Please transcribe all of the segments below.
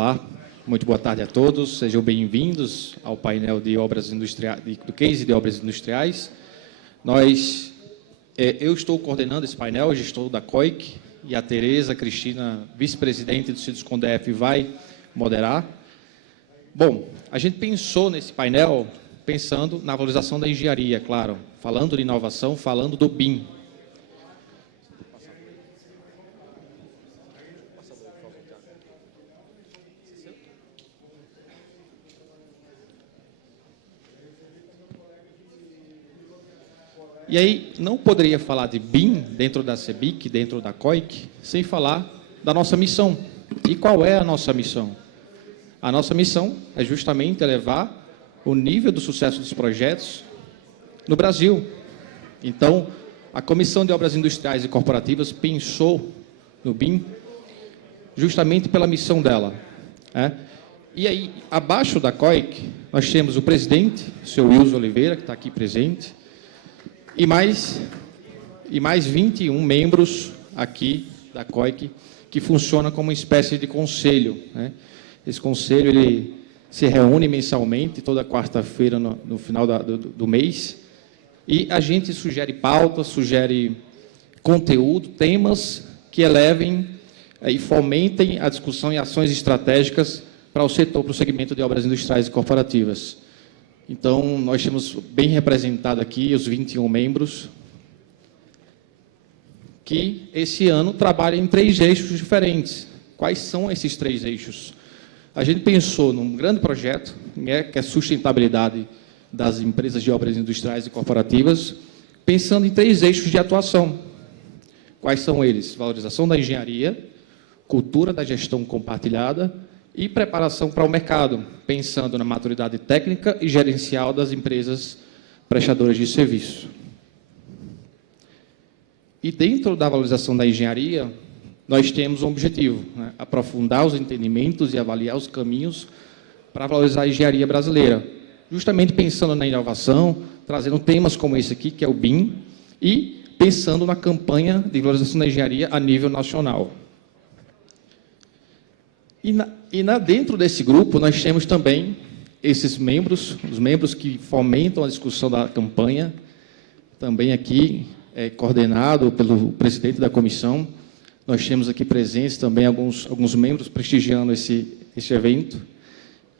Olá, muito boa tarde a todos. Sejam bem-vindos ao painel de obras industriais, do case de obras industriais. Eu estou coordenando esse painel, gestor da COIC, e a Tereza Cristina, vice-presidente do Sinduscondef, vai moderar. Bom, a gente pensou nesse painel pensando na valorização da engenharia, claro, falando de inovação, falando do BIM. E aí, não poderia falar de BIM dentro da CEBIC, dentro da COIC, sem falar da nossa missão. E qual é a nossa missão? A nossa missão é justamente elevar o nível do sucesso dos projetos no Brasil. Então, a Comissão de Obras Industriais e Corporativas pensou no BIM justamente pela missão dela. E aí, abaixo da COIC, nós temos o presidente, o senhor Wilson Oliveira, que está aqui presente, e mais 21 membros aqui da COIC, que funciona como uma espécie de conselho. Esse conselho ele se reúne mensalmente, toda quarta-feira no final do mês, e a gente sugere pautas, sugere conteúdo, temas que elevem e fomentem a discussão e ações estratégicas para o setor, para o segmento de obras industriais e corporativas. Então, nós temos bem representado aqui os 21 membros, que esse ano trabalham em 3 eixos diferentes. Quais são esses 3 eixos? A gente pensou num grande projeto, que é a sustentabilidade das empresas de obras industriais e corporativas, pensando em 3 eixos de atuação. Quais são eles? Valorização da engenharia, cultura da gestão compartilhada e preparação para o mercado, pensando na maturidade técnica e gerencial das empresas prestadoras de serviço. E dentro da valorização da engenharia, nós temos um objetivo, aprofundar os entendimentos e avaliar os caminhos para valorizar a engenharia brasileira, justamente pensando na inovação, trazendo temas como esse aqui, que é o BIM, e pensando na campanha de valorização da engenharia a nível nacional. Dentro desse grupo, nós temos também esses membros, os membros que fomentam a discussão da campanha, também aqui coordenado pelo presidente da comissão. Nós temos aqui presentes também alguns membros prestigiando esse evento.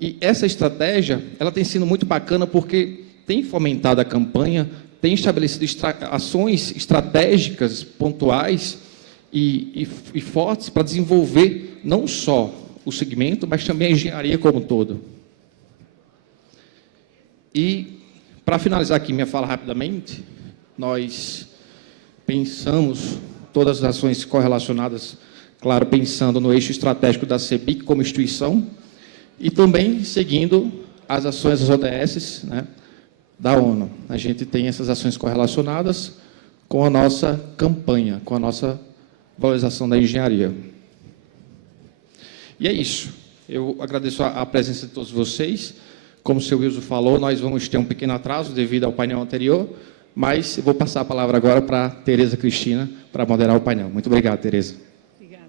E essa estratégia, ela tem sido muito bacana porque tem fomentado a campanha, tem estabelecido ações estratégicas, pontuais e fortes para desenvolver não só o segmento, mas também a engenharia como um todo. E, para finalizar aqui minha fala rapidamente, nós pensamos todas as ações correlacionadas, claro, pensando no eixo estratégico da CEBIC como instituição, e também seguindo as ações das ODS, da ONU. A gente tem essas ações correlacionadas com a nossa campanha, com a nossa valorização da engenharia. E é isso. Eu agradeço a presença de todos vocês. Como o senhor Wilson falou, nós vamos ter um pequeno atraso devido ao painel anterior, mas eu vou passar a palavra agora para a Tereza Cristina, para moderar o painel. Muito obrigado, Tereza. Obrigada.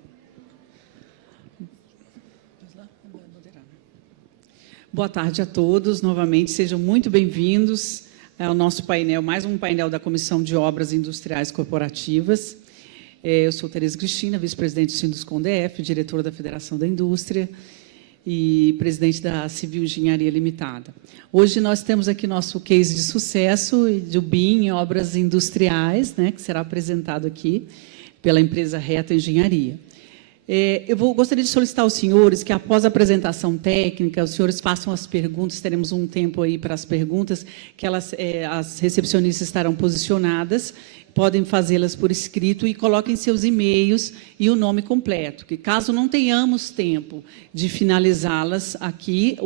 Boa tarde a todos. Novamente, sejam muito bem-vindos ao nosso painel, mais um painel da Comissão de Obras Industriais Corporativas. Eu sou Tereza Cristina, vice-presidente do Sinduscondef, diretora da Federação da Indústria e presidente da Civil Engenharia Limitada. Hoje nós temos aqui nosso case de sucesso do BIM em obras industriais, que será apresentado aqui pela empresa Reta Engenharia. Gostaria de solicitar aos senhores que, após a apresentação técnica, os senhores façam as perguntas, teremos um tempo aí para as perguntas, que as recepcionistas estarão posicionadas, podem fazê-las por escrito e coloquem seus e-mails e o nome completo, que caso não tenhamos tempo de finalizá-las aqui,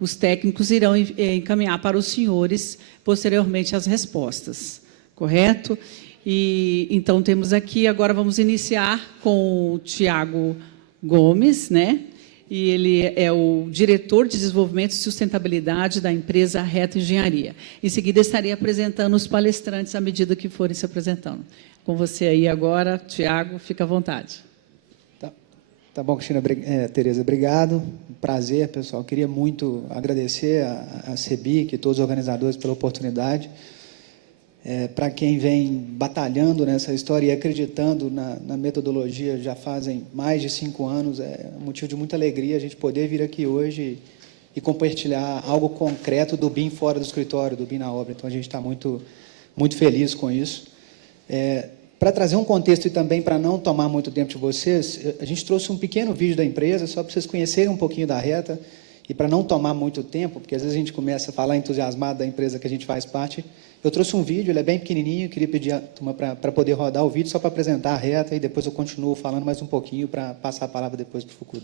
os técnicos irão encaminhar para os senhores posteriormente as respostas, correto? E então temos aqui, agora vamos iniciar com o Tiago Gomes, e ele é o diretor de desenvolvimento e sustentabilidade da empresa Reta Engenharia. Em seguida, estarei apresentando os palestrantes à medida que forem se apresentando. Com você aí agora, Tiago, fica à vontade. Tá. Tá bom, Cristina, Tereza, obrigado. Prazer, pessoal. Queria muito agradecer a CEBIC e todos os organizadores pela oportunidade. Para quem vem batalhando nessa história e acreditando na metodologia já fazem mais de 5 anos, é um motivo de muita alegria a gente poder vir aqui hoje e compartilhar algo concreto do BIM fora do escritório, do BIM na obra. Então, a gente está muito, muito feliz com isso. Para trazer um contexto e também para não tomar muito tempo de vocês, a gente trouxe um pequeno vídeo da empresa, só para vocês conhecerem um pouquinho da Reta, e para não tomar muito tempo, porque às vezes a gente começa a falar entusiasmado da empresa que a gente faz parte. Eu trouxe um vídeo, ele é bem pequenininho, queria pedir a turma para poder rodar o vídeo, só para apresentar a Reta, e depois eu continuo falando mais um pouquinho para passar a palavra depois para o Fukuda.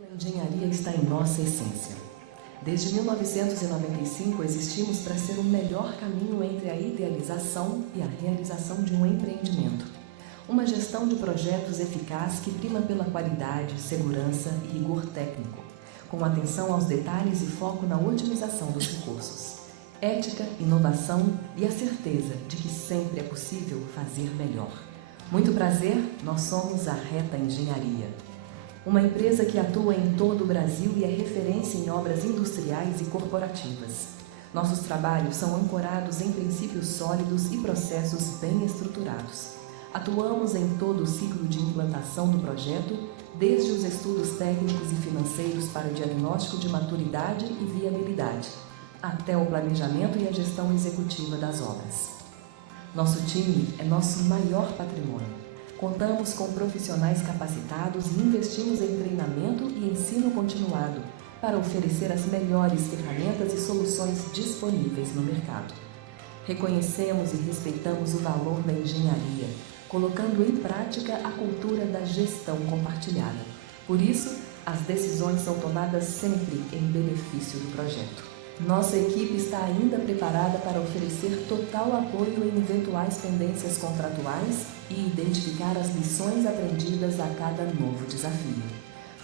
A engenharia está em nossa essência. Desde 1995, existimos para ser o melhor caminho entre a idealização e a realização de um empreendimento. Uma gestão de projetos eficaz que prima pela qualidade, segurança e rigor técnico, com atenção aos detalhes e foco na otimização dos recursos. Ética, inovação e a certeza de que sempre é possível fazer melhor. Muito prazer, nós somos a Reta Engenharia. Uma empresa que atua em todo o Brasil e é referência em obras industriais e corporativas. Nossos trabalhos são ancorados em princípios sólidos e processos bem estruturados. Atuamos em todo o ciclo de implantação do projeto, desde os estudos técnicos e financeiros para o diagnóstico de maturidade e viabilidade, até o planejamento e a gestão executiva das obras. Nosso time é nosso maior patrimônio. Contamos com profissionais capacitados e investimos em treinamento e ensino continuado para oferecer as melhores ferramentas e soluções disponíveis no mercado. Reconhecemos e respeitamos o valor da engenharia, colocando em prática a cultura da gestão compartilhada. Por isso, as decisões são tomadas sempre em benefício do projeto. Nossa equipe está ainda preparada para oferecer total apoio em eventuais pendências contratuais e identificar as lições aprendidas a cada novo desafio.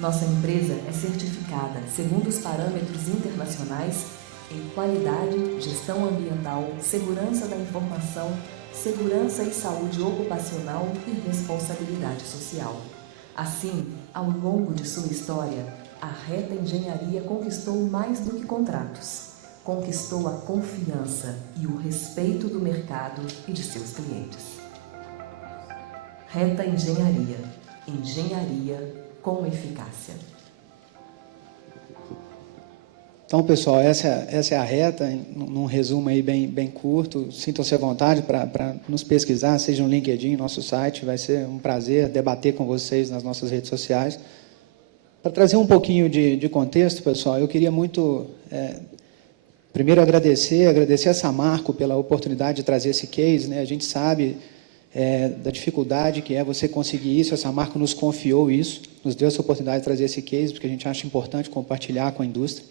Nossa empresa é certificada segundo os parâmetros internacionais em qualidade, gestão ambiental, segurança da informação, segurança e saúde ocupacional e responsabilidade social. Assim, ao longo de sua história, a Reta Engenharia conquistou mais do que contratos. Conquistou a confiança e o respeito do mercado e de seus clientes. Reta Engenharia. Engenharia com eficácia. Então, pessoal, essa é a Reta, num resumo aí bem curto. Sintam-se à vontade para nos pesquisar, seja no LinkedIn, nosso site. Vai ser um prazer debater com vocês nas nossas redes sociais. Para trazer um pouquinho de contexto, pessoal, eu queria muito, primeiro, agradecer a Samarco pela oportunidade de trazer esse case, né? A gente sabe da dificuldade que é você conseguir isso. A Samarco nos confiou isso, nos deu essa oportunidade de trazer esse case, porque a gente acha importante compartilhar com a indústria,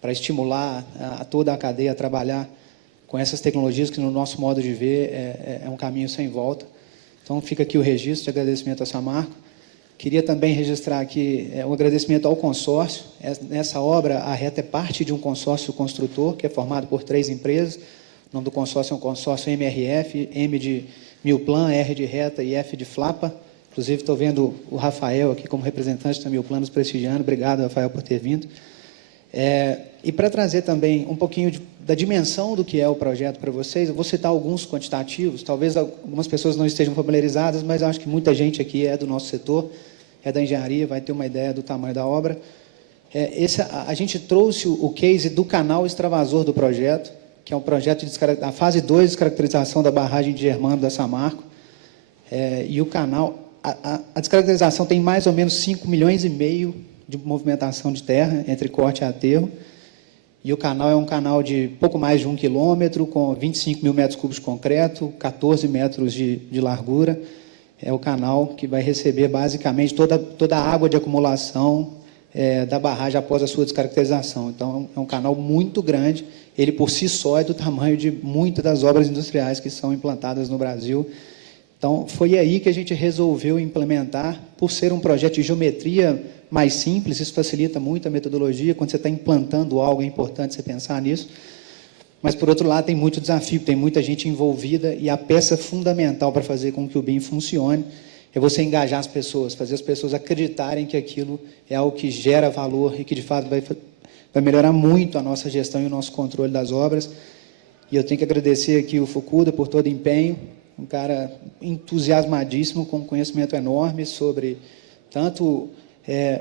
para estimular toda a cadeia a trabalhar com essas tecnologias que, no nosso modo de ver, é um caminho sem volta. Então, fica aqui o registro de agradecimento à Samarco. Queria também registrar aqui um agradecimento ao consórcio. Nessa obra, a Reta é parte de um consórcio construtor, que é formado por 3 empresas. O nome do consórcio é um consórcio MRF, M de Milplan, R de Reta e F de Flapa. Inclusive, estou vendo o Rafael aqui como representante da Milplan nos prestigiando. Obrigado, Rafael, por ter vindo. E para trazer também um pouquinho da dimensão do que é o projeto para vocês, eu vou citar alguns quantitativos. Talvez algumas pessoas não estejam familiarizadas, mas acho que muita gente aqui é do nosso setor, é da engenharia, vai ter uma ideia do tamanho da obra. A gente trouxe o case do canal extravasor do projeto, que é um projeto a fase 2 de descaracterização da barragem de Germano da Samarco. E o canal, a descaracterização tem mais ou menos 5,5 milhões de movimentação de terra entre corte e aterro. E o canal é um canal de pouco mais de 1 quilômetro, com 25 mil metros cúbicos de concreto, 14 metros de largura. É o canal que vai receber, basicamente, toda a água de acumulação da barragem após a sua descaracterização. Então, é um canal muito grande. Ele, por si só, é do tamanho de muitas das obras industriais que são implantadas no Brasil. Então, foi aí que a gente resolveu implementar, por ser um projeto de geometria mais simples, isso facilita muito a metodologia. Quando você está implantando algo, é importante você pensar nisso. Mas, por outro lado, tem muito desafio, tem muita gente envolvida, e a peça fundamental para fazer com que o BIM funcione é você engajar as pessoas, fazer as pessoas acreditarem que aquilo é algo que gera valor e que, de fato, vai melhorar muito a nossa gestão e o nosso controle das obras. E eu tenho que agradecer aqui o Fukuda por todo o empenho, um cara entusiasmadíssimo, com conhecimento enorme sobre tanto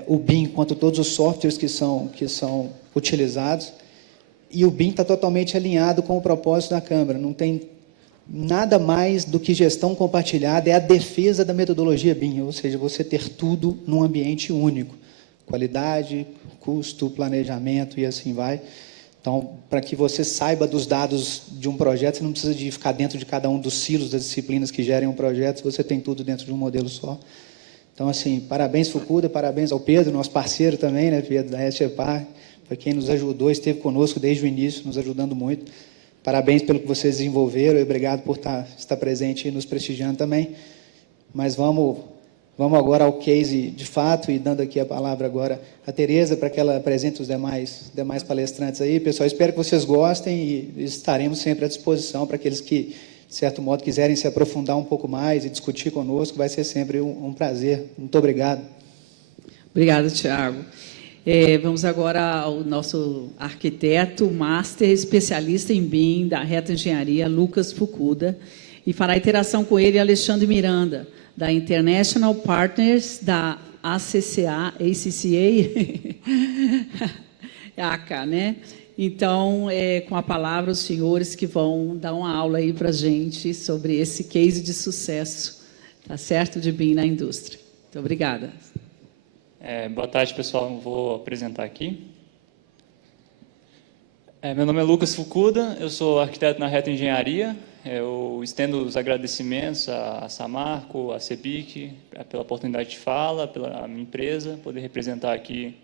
o BIM quanto todos os softwares que são utilizados. E o BIM está totalmente alinhado com o propósito da Câmara. Não tem nada mais do que gestão compartilhada, é a defesa da metodologia BIM, ou seja, você ter tudo num ambiente único. Qualidade, custo, planejamento e assim vai. Então, para que você saiba dos dados de um projeto, você não precisa de ficar dentro de cada um dos silos das disciplinas que gerem um projeto, você tem tudo dentro de um modelo só. Então, assim, parabéns, Fukuda, parabéns ao Pedro, nosso parceiro também, né, Pedro, da SEPAR, foi quem nos ajudou, esteve conosco desde o início, nos ajudando muito. Parabéns pelo que vocês desenvolveram e obrigado por estar presente e nos prestigiando também. Mas vamos agora ao case de fato e dando aqui a palavra agora a Tereza para que ela apresente os demais palestrantes aí. Pessoal, espero que vocês gostem e estaremos sempre à disposição para aqueles que, de certo modo, quiserem se aprofundar um pouco mais e discutir conosco. Vai ser sempre um prazer. Muito obrigado. Obrigada, Tiago. Vamos agora ao nosso arquiteto, master, especialista em BIM da Reta Engenharia, Lucas Fukuda, e fará a interação com ele Alexandre Miranda, da International Partners, da ACCA, ACA, né? Então, com a palavra, os senhores que vão dar uma aula aí para a gente sobre esse case de sucesso, tá certo, de BIM na indústria. Muito obrigada. Boa tarde, pessoal. Eu vou apresentar aqui. Meu nome é Lucas Fukuda, eu sou arquiteto na Reta Engenharia. Eu estendo os agradecimentos a Samarco, a CEBIC, pela oportunidade de fala, pela minha empresa, poder representar aqui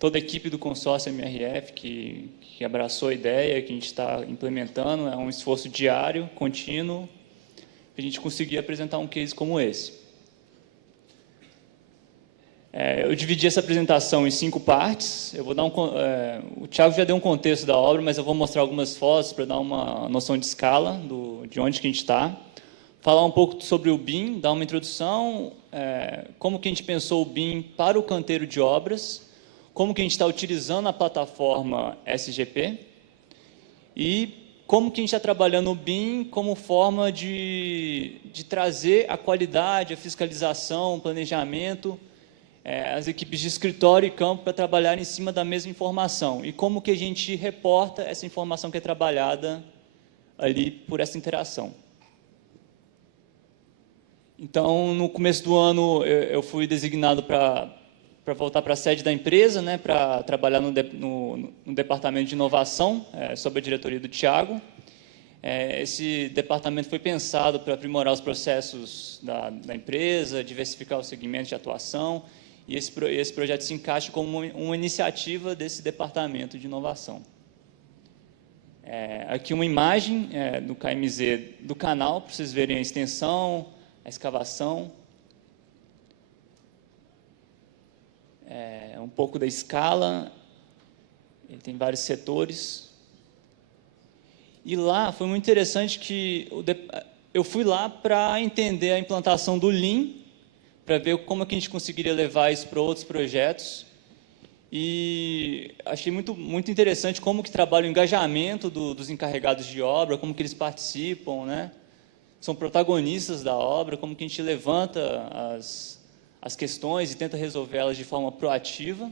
toda a equipe do consórcio MRF que abraçou a ideia, que a gente está implementando. É um esforço diário, contínuo, para a gente conseguir apresentar um case como esse. Eu dividi essa apresentação em 5 partes. Eu vou dar o Tiago já deu um contexto da obra, mas eu vou mostrar algumas fotos para dar uma noção de escala de onde que a gente está. Falar um pouco sobre o BIM, dar uma introdução, como que a gente pensou o BIM para o canteiro de obras, como que a gente está utilizando a plataforma SGP e como que a gente está trabalhando o BIM como forma de trazer a qualidade, a fiscalização, o planejamento, as equipes de escritório e campo para trabalhar em cima da mesma informação e como que a gente reporta essa informação que é trabalhada ali por essa interação. Então, no começo do ano, eu fui designado para voltar para a sede da empresa, né, para trabalhar no departamento de inovação, sob a diretoria do Tiago. Esse departamento foi pensado para aprimorar os processos da empresa, diversificar os segmentos de atuação. E esse projeto se encaixa como uma iniciativa desse departamento de inovação. Aqui uma imagem do KMZ do canal, para vocês verem a extensão, a escavação. Um pouco da escala, ele tem vários setores. E lá foi muito interessante que eu fui lá para entender a implantação do Lean, para ver como é que a gente conseguiria levar isso para outros projetos. E achei muito, muito interessante como que trabalha o engajamento dos encarregados de obra, como que eles participam, né? São protagonistas da obra, como que a gente levanta as questões e tenta resolvê-las de forma proativa,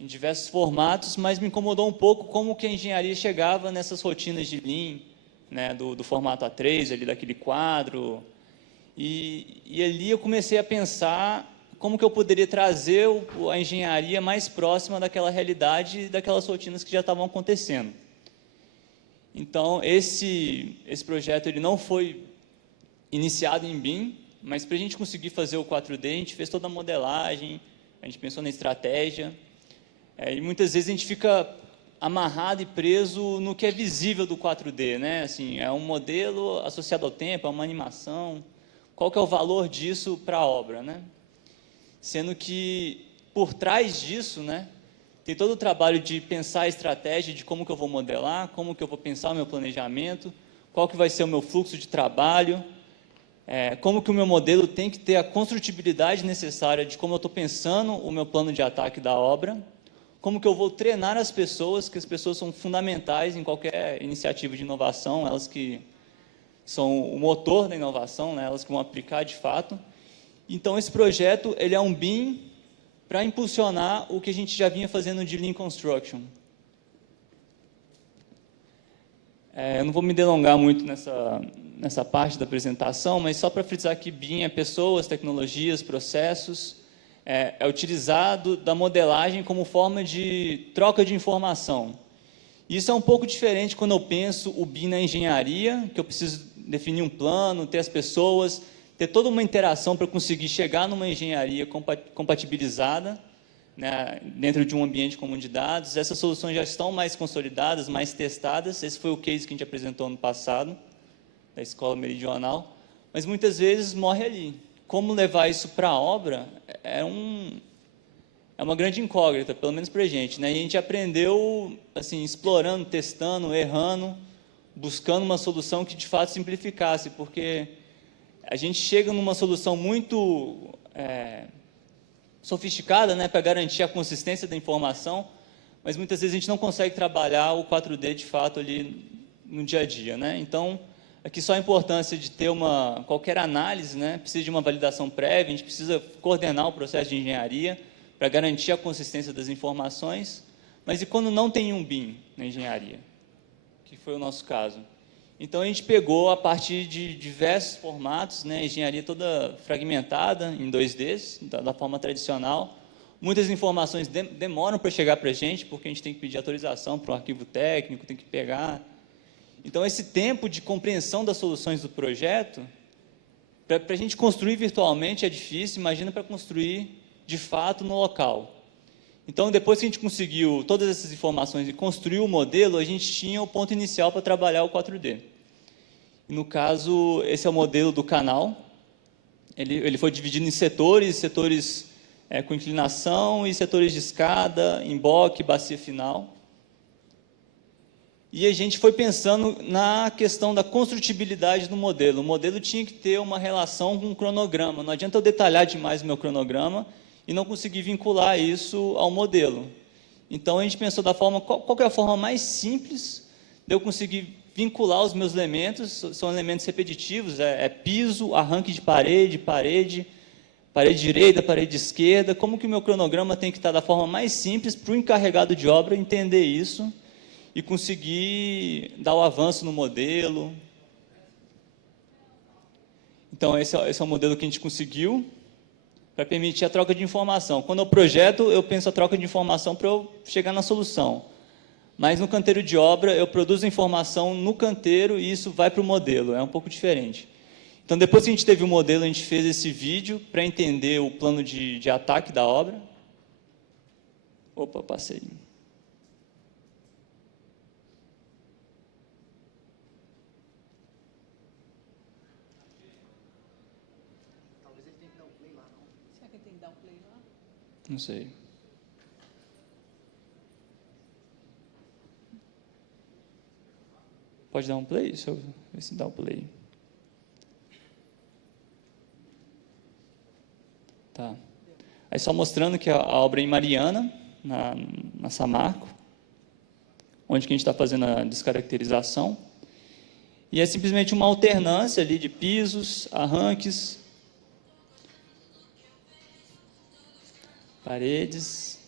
em diversos formatos, mas me incomodou um pouco como que a engenharia chegava nessas rotinas de Lean, né? Do formato A3, ali daquele quadro. E ali eu comecei a pensar como que eu poderia trazer a engenharia mais próxima daquela realidade e daquelas rotinas que já estavam acontecendo. Então, esse projeto ele não foi iniciado em BIM, mas para a gente conseguir fazer o 4D, a gente fez toda a modelagem, a gente pensou na estratégia, e muitas vezes a gente fica amarrado e preso no que é visível do 4D, né? Assim, é um modelo associado ao tempo, é uma animação. Qual que é o valor disso para a obra, né? Sendo que, por trás disso, né, tem todo o trabalho de pensar a estratégia de como que eu vou modelar, como que eu vou pensar o meu planejamento, qual que vai ser o meu fluxo de trabalho, como que o meu modelo tem que ter a construtibilidade necessária de como eu estou pensando o meu plano de ataque da obra, como que eu vou treinar as pessoas, que as pessoas são fundamentais em qualquer iniciativa de inovação, elas que são o motor da inovação, né, elas que vão aplicar de fato. Então, esse projeto ele é um BIM para impulsionar o que a gente já vinha fazendo de Lean Construction. Eu não vou me delongar muito nessa parte da apresentação, mas só para frisar que BIM é pessoas, tecnologias, processos, é utilizado da modelagem como forma de troca de informação. Isso é um pouco diferente quando eu penso o BIM na engenharia, que eu preciso definir um plano, ter as pessoas, ter toda uma interação para conseguir chegar numa engenharia compatibilizada, né, dentro de um ambiente comum de dados. Essas soluções já estão mais consolidadas, mais testadas. Esse foi o case que a gente apresentou no passado, da Escola Meridional, mas muitas vezes morre ali. Como levar isso para a obra é uma grande incógnita, pelo menos para a gente, né? E a gente aprendeu assim, explorando, testando, errando, buscando uma solução que de fato simplificasse, porque a gente chega numa solução muito sofisticada, né, para garantir a consistência da informação, mas muitas vezes a gente não consegue trabalhar o 4D de fato ali no dia a dia, né? Então, aqui só a importância de ter qualquer análise, né, precisa de uma validação prévia, a gente precisa coordenar o processo de engenharia para garantir a consistência das informações, mas e quando não tem um BIM na engenharia? Que foi o nosso caso. Então, a gente pegou a partir de diversos formatos, né, engenharia toda fragmentada em 2Ds, da forma tradicional. Muitas informações demoram para chegar para a gente, porque a gente tem que pedir autorização para o arquivo técnico, tem que pegar. Então, esse tempo de compreensão das soluções do projeto, para a gente construir virtualmente é difícil, imagina para construir de fato no local. Então, depois que a gente conseguiu todas essas informações e construiu o modelo, a gente tinha o ponto inicial para trabalhar o 4D. E, no caso, esse é o modelo do canal. Ele foi dividido em setores com inclinação e setores de escada, emboque, bacia final. E a gente foi pensando na questão da construtibilidade do modelo. O modelo tinha que ter uma relação com o cronograma. Não adianta eu detalhar demais o meu cronograma e não conseguir vincular isso ao modelo. Então, a gente pensou da forma, qual é a forma mais simples de eu conseguir vincular os meus elementos. São elementos repetitivos, piso, arranque de parede, parede direita, parede esquerda. Como que o meu cronograma tem que estar da forma mais simples para o encarregado de obra entender isso e conseguir dar o avanço no modelo. Então, esse é o modelo que a gente conseguiu para permitir a troca de informação. Quando eu projeto, eu penso a troca de informação para eu chegar na solução. Mas no canteiro de obra, eu produzo a informação no canteiro e isso vai para o modelo. É um pouco diferente. Então, depois que a gente teve o modelo, a gente fez esse vídeo para entender o plano de ataque da obra. Opa, passei. Não sei. Pode dar um play? Deixa eu ver se dá o play. Tá. Aí só mostrando que a obra é em Mariana, na Samarco, onde que a gente está fazendo a descaracterização. E é simplesmente uma alternância ali de pisos, arranques, paredes.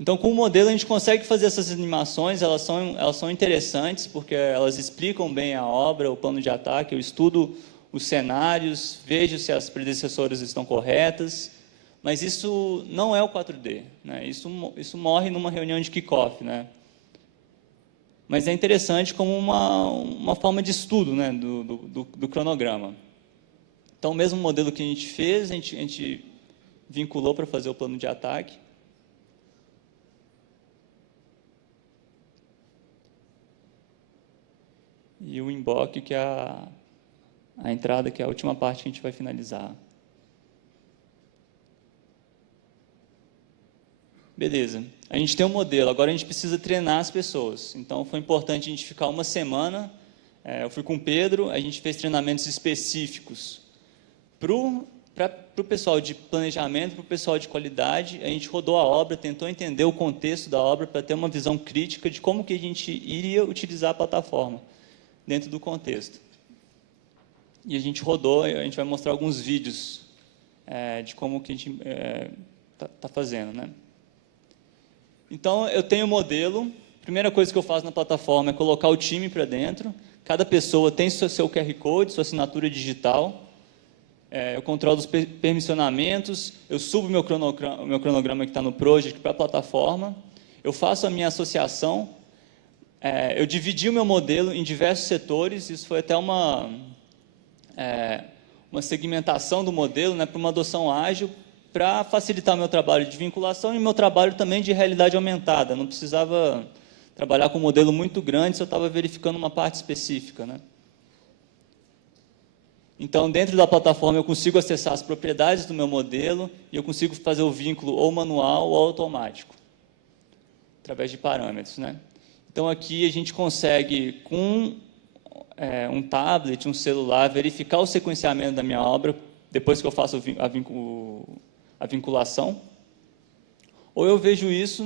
Então, com o modelo, a gente consegue fazer essas animações, elas são interessantes, porque elas explicam bem a obra, o plano de ataque, eu estudo os cenários, vejo se as predecessoras estão corretas, mas isso não é o 4D, né? Isso morre numa reunião de kickoff, né? Mas é interessante como uma forma de estudo, né, do cronograma. Então, o mesmo modelo que a gente fez, a gente vinculou para fazer o plano de ataque. E o emboque, que é a entrada, que é a última parte que a gente vai finalizar. Beleza. A gente tem um modelo, agora a gente precisa treinar as pessoas. Então, foi importante a gente ficar uma semana. Eu fui com o Pedro, a gente fez treinamentos específicos para o pessoal de planejamento, para o pessoal de qualidade. A gente rodou a obra, tentou entender o contexto da obra para ter uma visão crítica de como que a gente iria utilizar a plataforma dentro do contexto. E a gente rodou, a gente vai mostrar alguns vídeos de como que a gente está fazendo, né? Então, eu tenho o modelo. A primeira coisa que eu faço na plataforma é colocar o time para dentro. Cada pessoa tem seu QR Code, sua assinatura digital. Eu controlo os permissionamentos, eu subo o meu cronograma que está no Project para a plataforma. Eu faço a minha associação. Eu dividi o meu modelo em diversos setores. Isso foi até uma segmentação do modelo, né, para uma adoção ágil, para facilitar o meu trabalho de vinculação e o meu trabalho também de realidade aumentada. Não precisava trabalhar com um modelo muito grande se eu estava verificando uma parte específica, né? Então, dentro da plataforma, eu consigo acessar as propriedades do meu modelo e eu consigo fazer o vínculo ou manual ou automático, através de parâmetros, né? Então, aqui a gente consegue, com um tablet, um celular, verificar o sequenciamento da minha obra, depois que eu faço a vinculação, ou eu vejo isso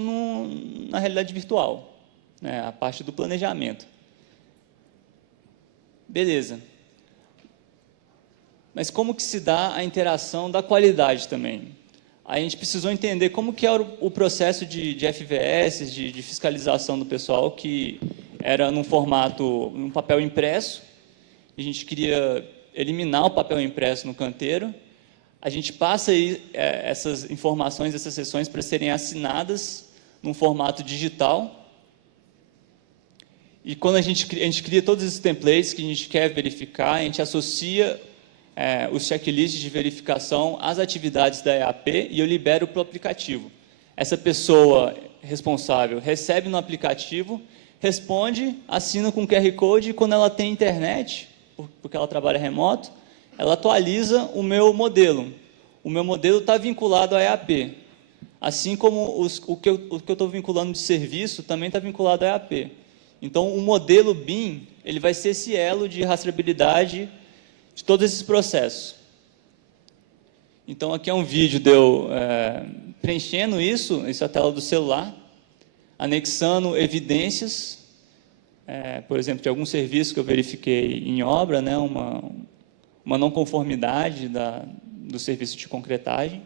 na realidade virtual, né, a parte do planejamento. Beleza. Mas como que se dá a interação da qualidade também? A gente precisou entender como que era o processo de FVS, de fiscalização do pessoal, que era num papel impresso. A gente queria eliminar o papel impresso no canteiro. A gente passa aí, essas informações, essas sessões, para serem assinadas num formato digital. E quando a gente cria todos esses templates que a gente quer verificar, a gente associa os checklists de verificação às atividades da EAP e eu libero para o aplicativo. Essa pessoa responsável recebe no aplicativo, responde, assina com QR Code e quando ela tem internet, porque ela trabalha remoto, ela atualiza o meu modelo. O meu modelo está vinculado à EAP. Assim como o que eu estou vinculando de serviço também está vinculado à EAP. Então, o modelo BIM ele vai ser esse elo de rastreabilidade de todos esses processos. Então, aqui é um vídeo de eu preenchendo isso é a tela do celular, anexando evidências, por exemplo, de algum serviço que eu verifiquei em obra, né, uma não conformidade do serviço de concretagem.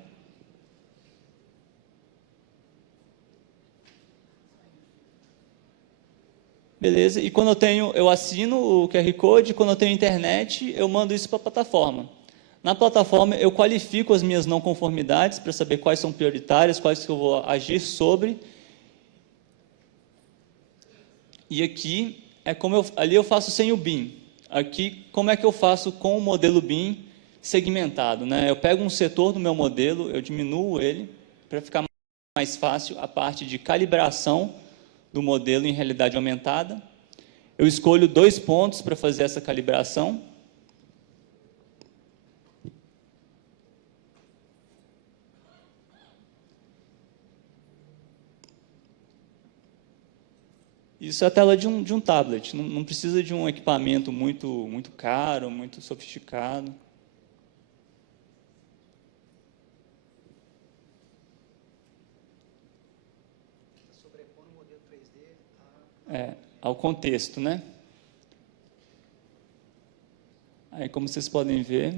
Beleza, e quando eu assino o QR Code, quando eu tenho internet, eu mando isso para a plataforma. Na plataforma, eu qualifico as minhas não conformidades para saber quais são prioritárias, quais que eu vou agir sobre. E aqui, ali eu faço sem o BIM. Aqui, como é que eu faço com o modelo BIM segmentado, né? Eu pego um setor do meu modelo, eu diminuo ele, para ficar mais fácil a parte de calibração do modelo em realidade aumentada. Eu escolho 2 pontos para fazer essa calibração. Isso é a tela de um tablet, não precisa de um equipamento muito caro, muito sofisticado. Sobrepondo o modelo 3D ao contexto, né? Aí, como vocês podem ver,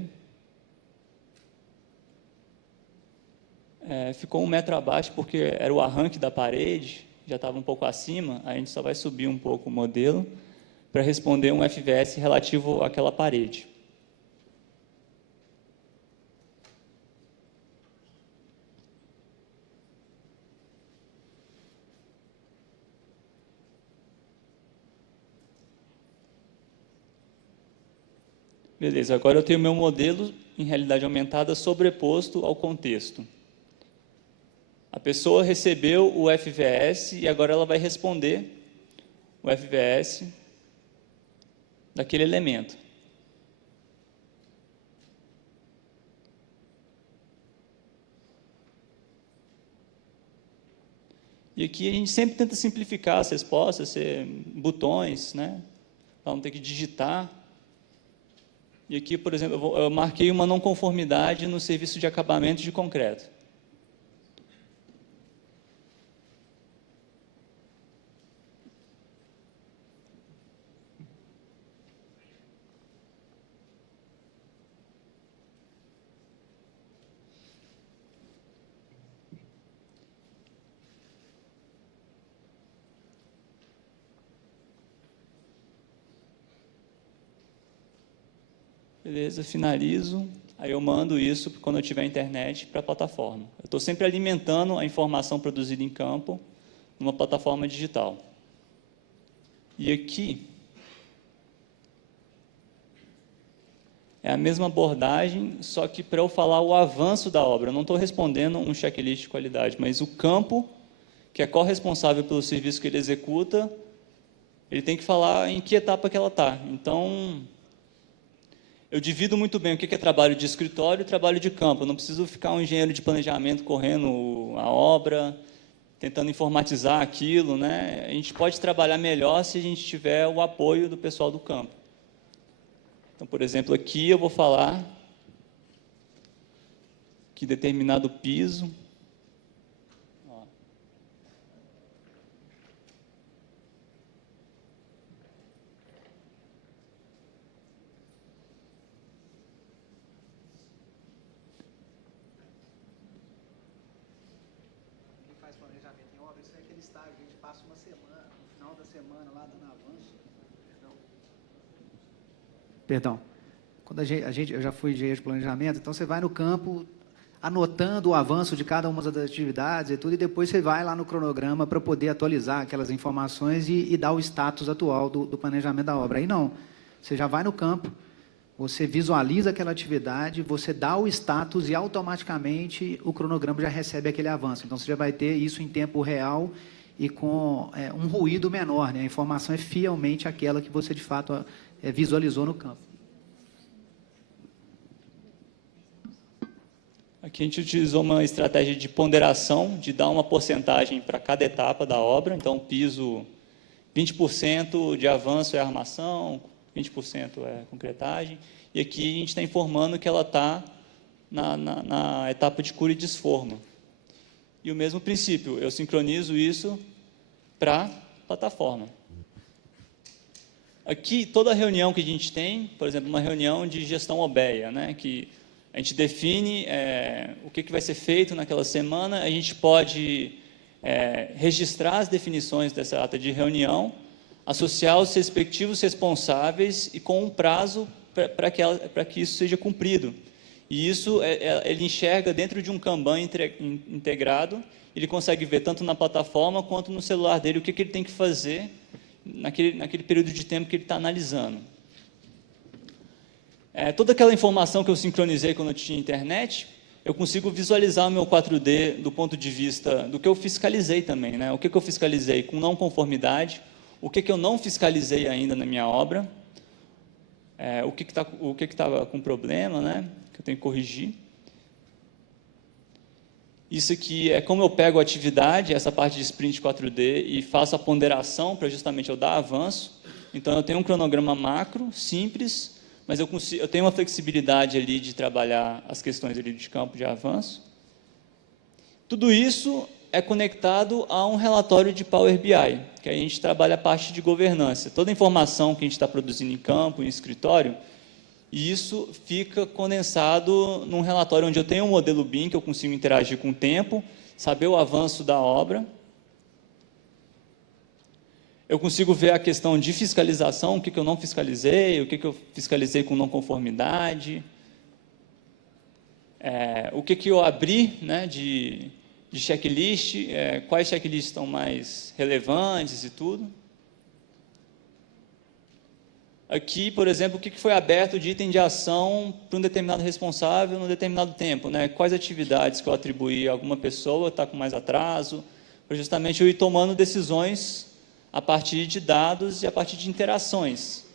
ficou 1 metro abaixo, porque era o arranque da parede, já estava um pouco acima, a gente só vai subir um pouco o modelo para responder um FVS relativo àquela parede. Beleza, agora eu tenho meu modelo em realidade aumentada sobreposto ao contexto. A pessoa recebeu o FVS e agora ela vai responder o FVS daquele elemento. E aqui a gente sempre tenta simplificar as respostas, ser botões, né, para não ter que digitar. E aqui, por exemplo, eu marquei uma não conformidade no serviço de acabamento de concreto. Beleza, finalizo, aí eu mando isso, quando eu tiver internet, para a plataforma. Eu estou sempre alimentando a informação produzida em campo numa plataforma digital. E aqui é a mesma abordagem, só que para eu falar o avanço da obra. Eu não estou respondendo um checklist de qualidade, mas o campo, que é corresponsável pelo serviço que ele executa, ele tem que falar em que etapa que ela está. Então, eu divido muito bem o que é trabalho de escritório e trabalho de campo. Eu não preciso ficar um engenheiro de planejamento correndo a obra, tentando informatizar aquilo, né? A gente pode trabalhar melhor se a gente tiver o apoio do pessoal do campo. Então, por exemplo, aqui eu vou falar que determinado piso... Perdão. Quando eu já fui engenheiro de planejamento, então você vai no campo anotando o avanço de cada uma das atividades e tudo, e depois você vai lá no cronograma para poder atualizar aquelas informações e dar o status atual do planejamento da obra. Aí não, você já vai no campo, você visualiza aquela atividade, você dá o status e automaticamente o cronograma já recebe aquele avanço. Então você já vai ter isso em tempo real e com um ruído menor, né? A informação é fielmente aquela que você de fato visualizou no campo. Aqui a gente utilizou uma estratégia de ponderação, de dar uma porcentagem para cada etapa da obra. Então, piso, 20% de avanço é armação, 20% é concretagem. E aqui a gente está informando que ela está na etapa de cura e desforma. E o mesmo princípio, eu sincronizo isso para a plataforma. Aqui, toda reunião que a gente tem, por exemplo, uma reunião de gestão OBEA, né, que a gente define o que vai ser feito naquela semana, a gente pode registrar as definições dessa ata de reunião, associar os respectivos responsáveis e com um prazo para que isso seja cumprido. E isso ele enxerga dentro de um Kanban integrado, ele consegue ver tanto na plataforma quanto no celular dele o que ele tem que fazer naquele período de tempo que ele está analisando. Toda aquela informação que eu sincronizei quando eu tinha internet, eu consigo visualizar o meu 4D do ponto de vista do que eu fiscalizei também, né? O que eu fiscalizei com não conformidade, o que eu não fiscalizei ainda na minha obra, o que estava com problema, né? Que eu tenho que corrigir. Isso aqui é como eu pego a atividade, essa parte de sprint 4D, e faço a ponderação para justamente eu dar avanço. Então, eu tenho um cronograma macro, simples, mas eu tenho uma flexibilidade ali de trabalhar as questões ali de campo de avanço. Tudo isso é conectado a um relatório de Power BI, que a gente trabalha a parte de governança. Toda a informação que a gente está produzindo em campo, em escritório, e isso fica condensado num relatório onde eu tenho um modelo BIM, que eu consigo interagir com o tempo, saber o avanço da obra. Eu consigo ver a questão de fiscalização, o que eu não fiscalizei, o que eu fiscalizei com não conformidade, o que eu abri, né, de checklist, quais checklists estão mais relevantes e tudo. Aqui, por exemplo, o que foi aberto de item de ação para um determinado responsável num determinado tempo, né? Quais atividades que eu atribuí a alguma pessoa está com mais atraso, para justamente eu ir tomando decisões a partir de dados e a partir de interações.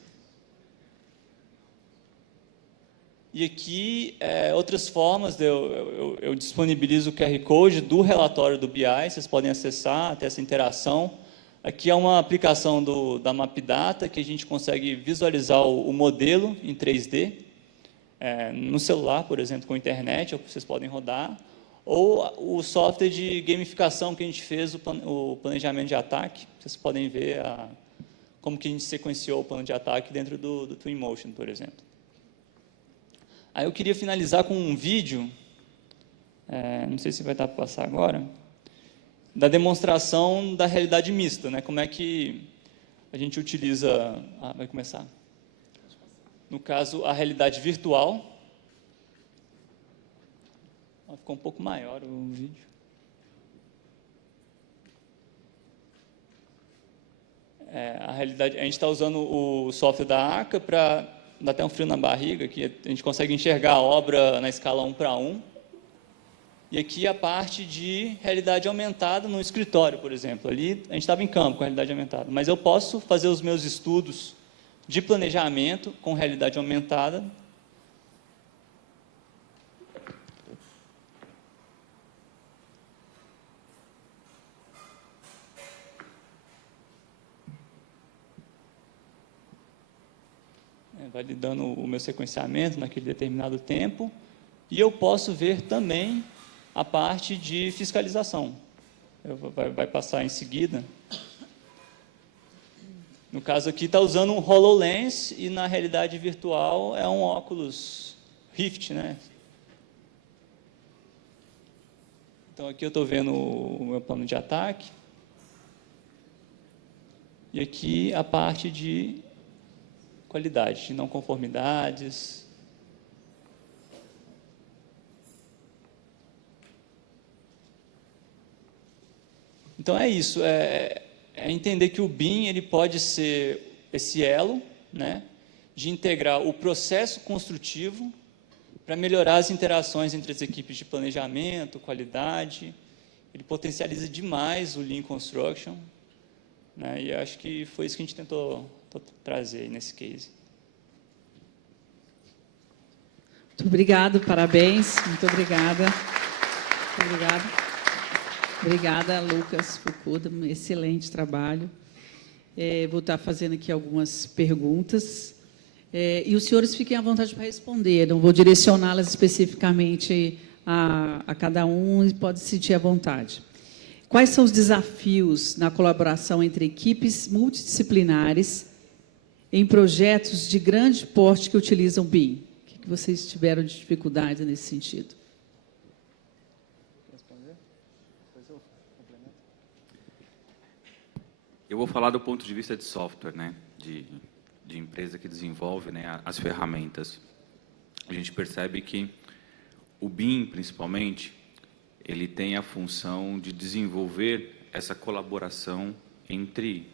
E aqui, outras formas, eu disponibilizo o QR Code do relatório do BI, vocês podem acessar, ter essa interação. Aqui é uma aplicação da MapData, que a gente consegue visualizar o modelo em 3D, no celular, por exemplo, com internet, ou vocês podem rodar, ou o software de gamificação que a gente fez, o planejamento de ataque, vocês podem ver como que a gente sequenciou o plano de ataque dentro do Twinmotion, por exemplo. Aí eu queria finalizar com um vídeo, não sei se vai dar para passar agora, da demonstração da realidade mista, né? Como é que a gente utiliza... vai começar. No caso, a realidade virtual. Ficou um pouco maior o vídeo. A realidade, a gente está usando o software da ACA para... Dá até um frio na barriga, que a gente consegue enxergar a obra na escala 1:1. E aqui a parte de realidade aumentada no escritório, por exemplo. Ali a gente estava em campo com a realidade aumentada. Mas eu posso fazer os meus estudos de planejamento com realidade aumentada. Validando o meu sequenciamento naquele determinado tempo. E eu posso ver também a parte de fiscalização. Vai passar em seguida. No caso aqui está usando um HoloLens e na realidade virtual é um óculos Rift, né? Então aqui eu estou vendo o meu plano de ataque. E aqui a parte de qualidade, de não conformidades. Então é isso, é entender que o BIM ele pode ser esse elo, né, de integrar o processo construtivo para melhorar as interações entre as equipes de planejamento, qualidade. Ele potencializa demais o Lean Construction, né, e acho que foi isso que a gente tentou trazer nesse case. Muito obrigado, parabéns, muito obrigada. Muito obrigada. Obrigada, Lucas Fukuda, um excelente trabalho. Vou estar fazendo aqui algumas perguntas. E os senhores fiquem à vontade para responder, não vou direcioná-las especificamente a cada um e pode se sentir à vontade. Quais são os desafios na colaboração entre equipes multidisciplinares em projetos de grande porte que utilizam BIM? O que vocês tiveram de dificuldade nesse sentido? Eu vou falar do ponto de vista de software, né, de empresa que desenvolve, né, as ferramentas. A gente percebe que o BIM, principalmente, ele tem a função de desenvolver essa colaboração entre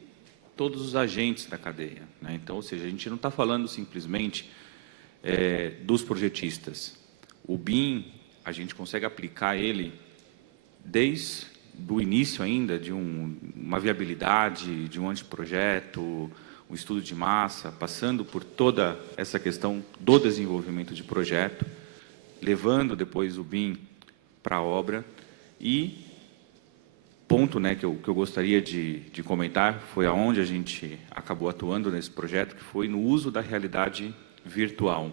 todos os agentes da cadeia, né? Então, ou seja, a gente não está falando simplesmente dos projetistas. O BIM, a gente consegue aplicar ele desde do início ainda de uma viabilidade, de um anteprojeto, um estudo de massa, passando por toda essa questão do desenvolvimento de projeto, levando depois o BIM para a obra. E ponto, né, que eu gostaria de comentar foi aonde a gente acabou atuando nesse projeto, que foi no uso da realidade virtual.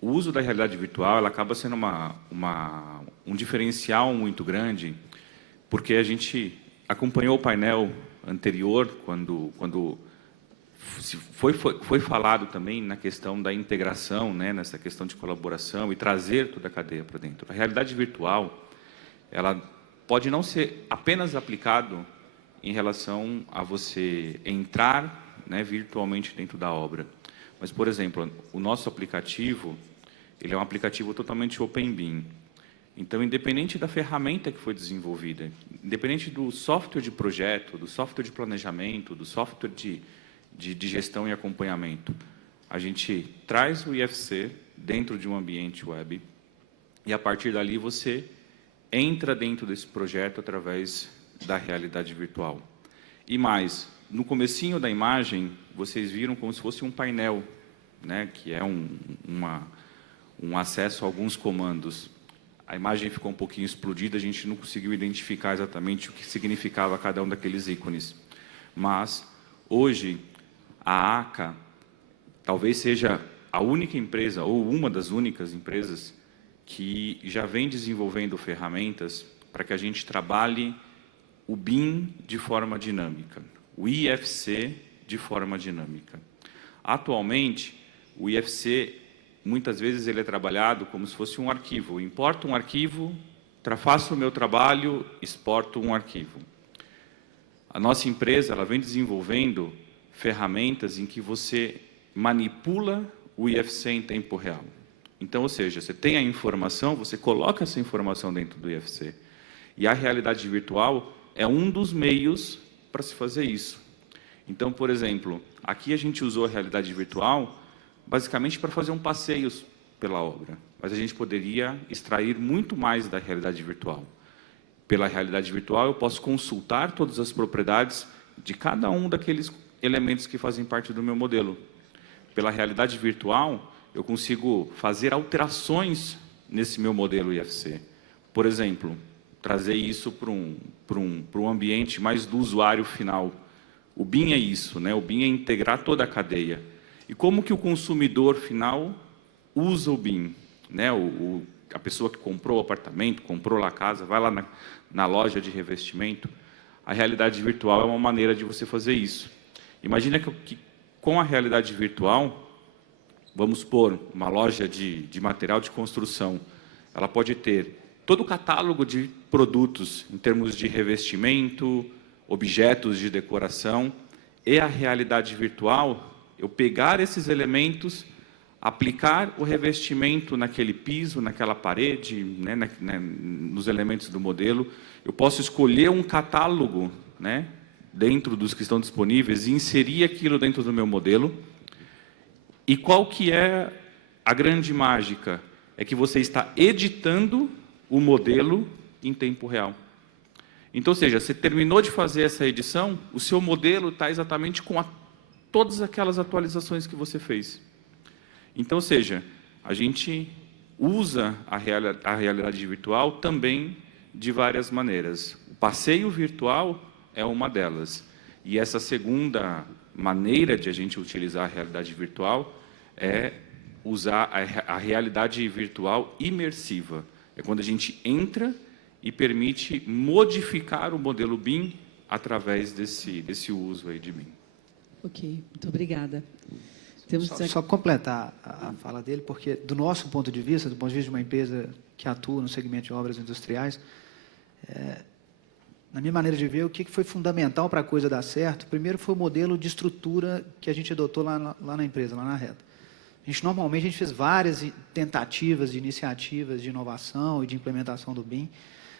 O uso da realidade virtual ela acaba sendo um diferencial muito grande, porque a gente acompanhou o painel anterior, quando foi falado também na questão da integração, né, nessa questão de colaboração e trazer toda a cadeia para dentro. A realidade virtual, ela pode não ser apenas aplicado em relação a você entrar, né, virtualmente dentro da obra. Mas, por exemplo, o nosso aplicativo, ele é um aplicativo totalmente Open BIM. Então, independente da ferramenta que foi desenvolvida, independente do software de projeto, do software de planejamento, do software de gestão e acompanhamento, a gente traz o IFC dentro de um ambiente web e, a partir dali, você entra dentro desse projeto através da realidade virtual. E mais, no comecinho da imagem, vocês viram como se fosse um painel né, que é um acesso a alguns comandos. A imagem ficou um pouquinho explodida, a gente não conseguiu identificar exatamente o que significava cada um daqueles ícones. Mas, hoje, a ACA talvez seja a única empresa, ou uma das únicas empresas, que já vem desenvolvendo ferramentas para que a gente trabalhe o BIM de forma dinâmica, o IFC de forma dinâmica. Atualmente, o IFC, muitas vezes, ele é trabalhado como se fosse um arquivo. Eu importo um arquivo, faço o meu trabalho, exporto um arquivo. A nossa empresa, ela vem desenvolvendo ferramentas em que você manipula o IFC em tempo real. Então, ou seja, você tem a informação, você coloca essa informação dentro do IFC. E a realidade virtual é um dos meios para se fazer isso. Então, por exemplo, aqui a gente usou a realidade virtual basicamente para fazer um passeio pela obra. Mas a gente poderia extrair muito mais da realidade virtual. Pela realidade virtual, eu posso consultar todas as propriedades de cada um daqueles elementos que fazem parte do meu modelo. Pela realidade virtual, eu consigo fazer alterações nesse meu modelo IFC. Por exemplo, trazer isso para um ambiente mais do usuário final. O BIM é isso, né? O BIM é integrar toda a cadeia. E como que o consumidor final usa o BIM? Né? A pessoa que comprou o apartamento, comprou lá a casa, vai lá na loja de revestimento. A realidade virtual é uma maneira de você fazer isso. Imagina que com a realidade virtual, vamos supor, uma loja de material de construção, ela pode ter todo o catálogo de produtos em termos de revestimento, objetos de decoração, e a realidade virtual, eu pegar esses elementos, aplicar o revestimento naquele piso, naquela parede, né, nos elementos do modelo. Eu posso escolher um catálogo, né, dentro dos que estão disponíveis e inserir aquilo dentro do meu modelo. E qual que é a grande mágica? É que você está editando o modelo em tempo real. Então, ou seja, você terminou de fazer essa edição, o seu modelo está exatamente com todas aquelas atualizações que você fez. Então, ou seja, a gente usa a realidade virtual também de várias maneiras. O passeio virtual é uma delas. E essa segunda maneira de a gente utilizar a realidade virtual é usar a realidade virtual imersiva. É quando a gente entra e permite modificar o modelo BIM através desse uso aí de BIM. Ok, muito obrigada. Só completar a fala dele, porque do nosso ponto de vista, do ponto de vista de uma empresa que atua no segmento de obras industriais, na minha maneira de ver, o que foi fundamental para a coisa dar certo, primeiro foi o modelo de estrutura que a gente adotou lá na empresa, lá na Reta. Normalmente, a gente fez várias tentativas de iniciativas de inovação e de implementação do BIM,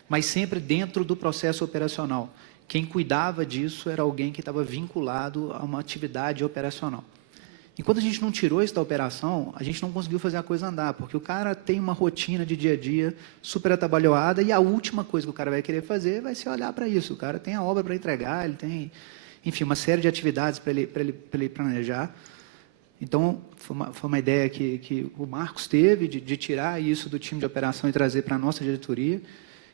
mas sempre dentro do processo operacional. Quem cuidava disso era alguém que estava vinculado a uma atividade operacional. Enquanto a gente não tirou isso da operação, a gente não conseguiu fazer a coisa andar, porque o cara tem uma rotina de dia a dia super atabalhoada e a última coisa que o cara vai querer fazer vai ser olhar para isso. O cara tem a obra para entregar, ele tem, enfim, uma série de atividades para ele planejar. Então, foi uma ideia que o Marcos teve de tirar isso do time de operação e trazer para a nossa diretoria,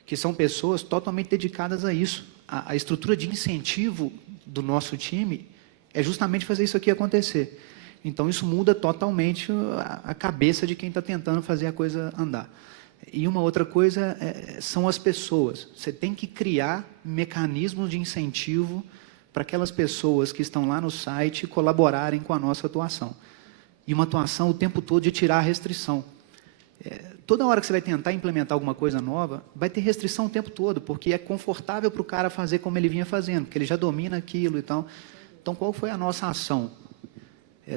que são pessoas totalmente dedicadas a isso. A estrutura de incentivo do nosso time é justamente fazer isso aqui acontecer. Então, isso muda totalmente a cabeça de quem está tentando fazer a coisa andar. E uma outra coisa são as pessoas. Você tem que criar mecanismos de incentivo para aquelas pessoas que estão lá no site colaborarem com a nossa atuação. E uma atuação o tempo todo de tirar a restrição. Toda hora que você vai tentar implementar alguma coisa nova, vai ter restrição o tempo todo, porque é confortável para o cara fazer como ele vinha fazendo, porque ele já domina aquilo e tal. Então, qual foi a nossa ação?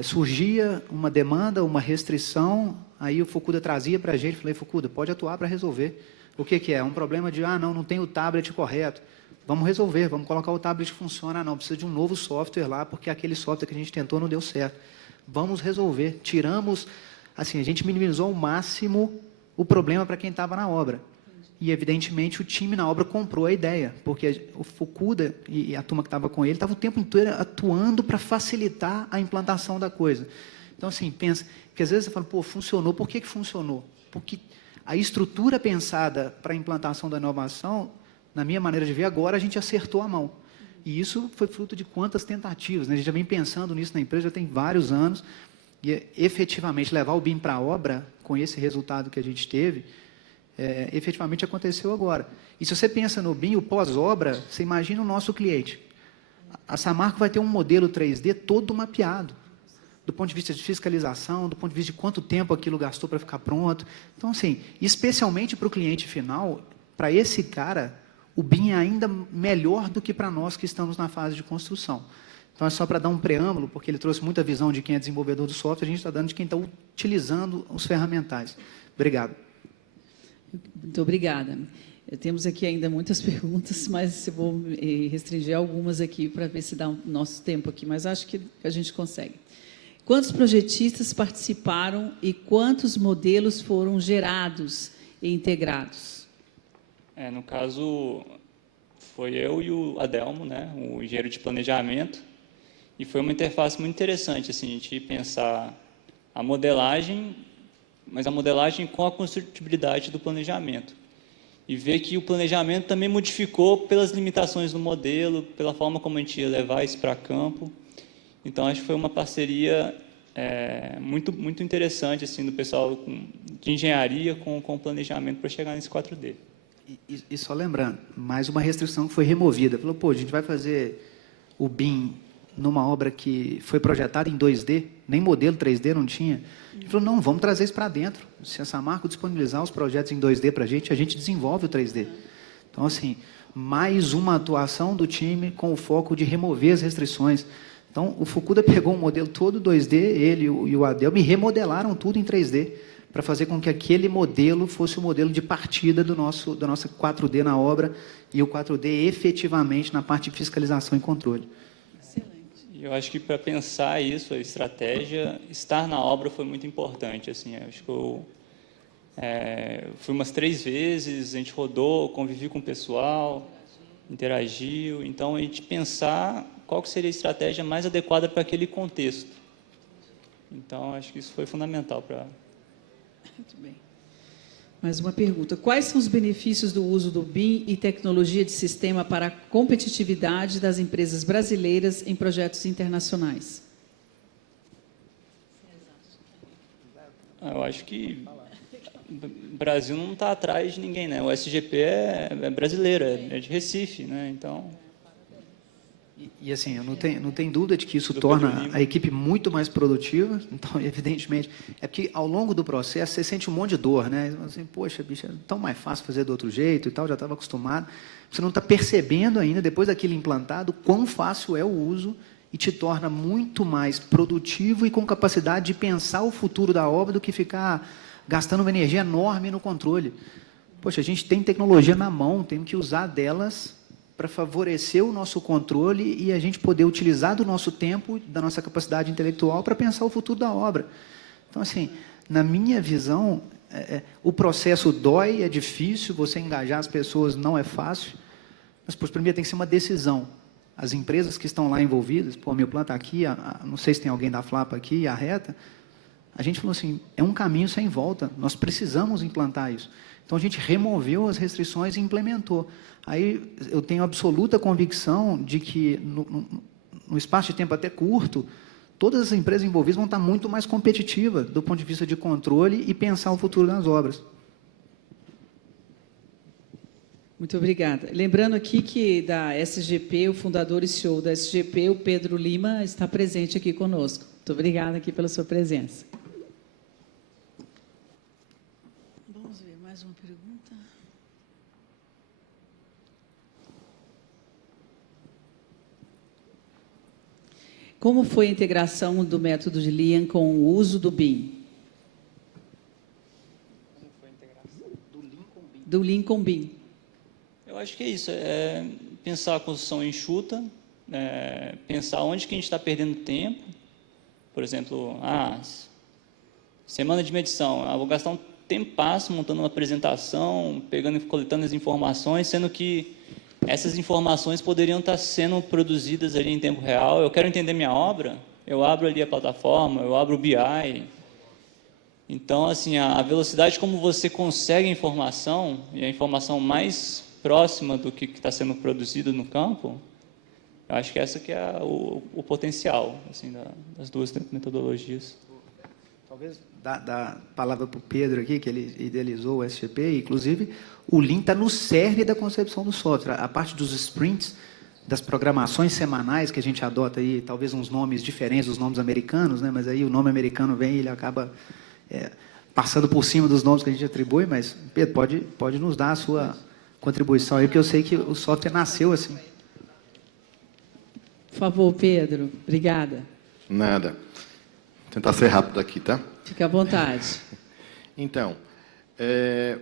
Surgia uma demanda, uma restrição, aí o Fukuda trazia para a gente, falei, Fukuda, pode atuar para resolver. O que é? É um problema de, não tem o tablet correto. Vamos resolver, vamos colocar o tablet que funciona. Não, precisa de um novo software lá, porque aquele software que a gente tentou não deu certo. Vamos resolver. Tiramos, assim, a gente minimizou ao máximo o problema para quem estava na obra. E, evidentemente, o time na obra comprou a ideia, porque o Fukuda e a turma que estava com ele estava o tempo inteiro atuando para facilitar a implantação da coisa. Então, assim, pensa, porque às vezes você fala, pô, funcionou, por que funcionou? Porque a estrutura pensada para a implantação da inovação, na minha maneira de ver, agora a gente acertou a mão. E isso foi fruto de quantas tentativas, né? A gente já vem pensando nisso na empresa, já tem vários anos, e efetivamente levar o BIM para a obra, com esse resultado que a gente teve, efetivamente aconteceu agora. E se você pensa no BIM, o pós-obra, você imagina o nosso cliente. A Samarco vai ter um modelo 3D todo mapeado, do ponto de vista de fiscalização, do ponto de vista de quanto tempo aquilo gastou para ficar pronto. Então, assim, especialmente para o cliente final, para esse cara, o BIM é ainda melhor do que para nós que estamos na fase de construção. Então, é só para dar um preâmbulo, porque ele trouxe muita visão de quem é desenvolvedor do software, a gente está dando de quem está utilizando os ferramentais. Obrigado. Muito obrigada. Temos aqui ainda muitas perguntas, mas eu vou restringir algumas aqui para ver se dá o nosso tempo aqui, mas acho que a gente consegue. Quantos projetistas participaram e quantos modelos foram gerados e integrados? No caso, foi eu e o Adelmo, né, o engenheiro de planejamento, e foi uma interface muito interessante, assim, a gente pensar a modelagem, mas a modelagem com a construtibilidade do planejamento. E ver que o planejamento também modificou pelas limitações do modelo, pela forma como a gente ia levar isso para campo. Então, acho que foi uma parceria muito interessante assim, do pessoal de engenharia com o planejamento para chegar nesse 4D. E só lembrando, mais uma restrição que foi removida. Falou, pô, a gente vai fazer o BIM numa obra que foi projetada em 2D, nem modelo 3D não tinha. Ele falou, não, vamos trazer isso para dentro. Se a Samarco disponibilizar os projetos em 2D para a gente desenvolve o 3D. Então, assim, mais uma atuação do time com o foco de remover as restrições. Então, o Fukuda pegou um modelo todo 2D, ele e o Adelmo, e remodelaram tudo em 3D, para fazer com que aquele modelo fosse o modelo de partida da nossa 4D na obra, e o 4D efetivamente na parte de fiscalização e controle. Eu acho que para pensar isso, a estratégia, estar na obra foi muito importante. Assim, acho que eu fui umas 3 vezes, a gente rodou, convivi com o pessoal, interagiu. Então, a gente pensar qual que seria a estratégia mais adequada para aquele contexto. Então, acho que isso foi fundamental para... Muito bem. Mais uma pergunta. Quais são os benefícios do uso do BIM e tecnologia de sistema para a competitividade das empresas brasileiras em projetos internacionais? Eu acho que o Brasil não está atrás de ninguém, né? O SGP é brasileiro, é de Recife, né? Então... E assim, eu não tenho dúvida de que isso torna a equipe muito mais produtiva. Então, evidentemente, é porque ao longo do processo você sente um monte de dor, né? Assim, poxa, bicho, é tão mais fácil fazer do outro jeito e tal, já estava acostumado. Você não está percebendo ainda, depois daquilo implantado, quão fácil é o uso e te torna muito mais produtivo e com capacidade de pensar o futuro da obra do que ficar gastando uma energia enorme no controle. Poxa, a gente tem tecnologia na mão, temos que usar delas para favorecer o nosso controle e a gente poder utilizar do nosso tempo, da nossa capacidade intelectual para pensar o futuro da obra. Então, assim, na minha visão, o processo dói, é difícil, você engajar as pessoas não é fácil, mas, primeiro, tem que ser uma decisão. As empresas que estão lá envolvidas, pô, meu plano está aqui, não sei se tem alguém da Flapa aqui, a Reta, a gente falou assim, é um caminho sem volta, nós precisamos implantar isso. Então, a gente removeu as restrições e implementou. Aí, eu tenho absoluta convicção de que, no espaço de tempo até curto, todas as empresas envolvidas vão estar muito mais competitivas do ponto de vista de controle e pensar o futuro das obras. Muito obrigada. Lembrando aqui que da SGP, o fundador e CEO da SGP, o Pedro Lima, está presente aqui conosco. Muito obrigada aqui pela sua presença. Vamos ver mais uma pergunta. Como foi a integração do método de Lean com o uso do BIM? Como foi a integração? Do Lean com BIM. Eu acho que é isso, pensar a construção enxuta, pensar onde que a gente está perdendo tempo. Por exemplo, semana de medição, vou gastar um tempasso montando uma apresentação, pegando e coletando as informações, sendo que essas informações poderiam estar sendo produzidas ali em tempo real. Eu quero entender minha obra, eu abro ali a plataforma, eu abro o BI. Então, assim, a velocidade como você consegue a informação, e a informação mais próxima do que está sendo produzido no campo, eu acho que essa que é o potencial, assim, das duas metodologias. Talvez dar a palavra para o Pedro aqui, que ele idealizou o SGP, inclusive o Lean está no cerne da concepção do software. A parte dos sprints, das programações semanais que a gente adota aí, talvez uns nomes diferentes dos nomes americanos, né? Mas aí o nome americano vem e ele acaba passando por cima dos nomes que a gente atribui, mas, Pedro, pode nos dar a sua contribuição aí, porque eu sei que o software nasceu assim. Por favor, Pedro. Obrigada. Nada. Vou tentar ser rápido aqui, tá? Fique à vontade. Então, é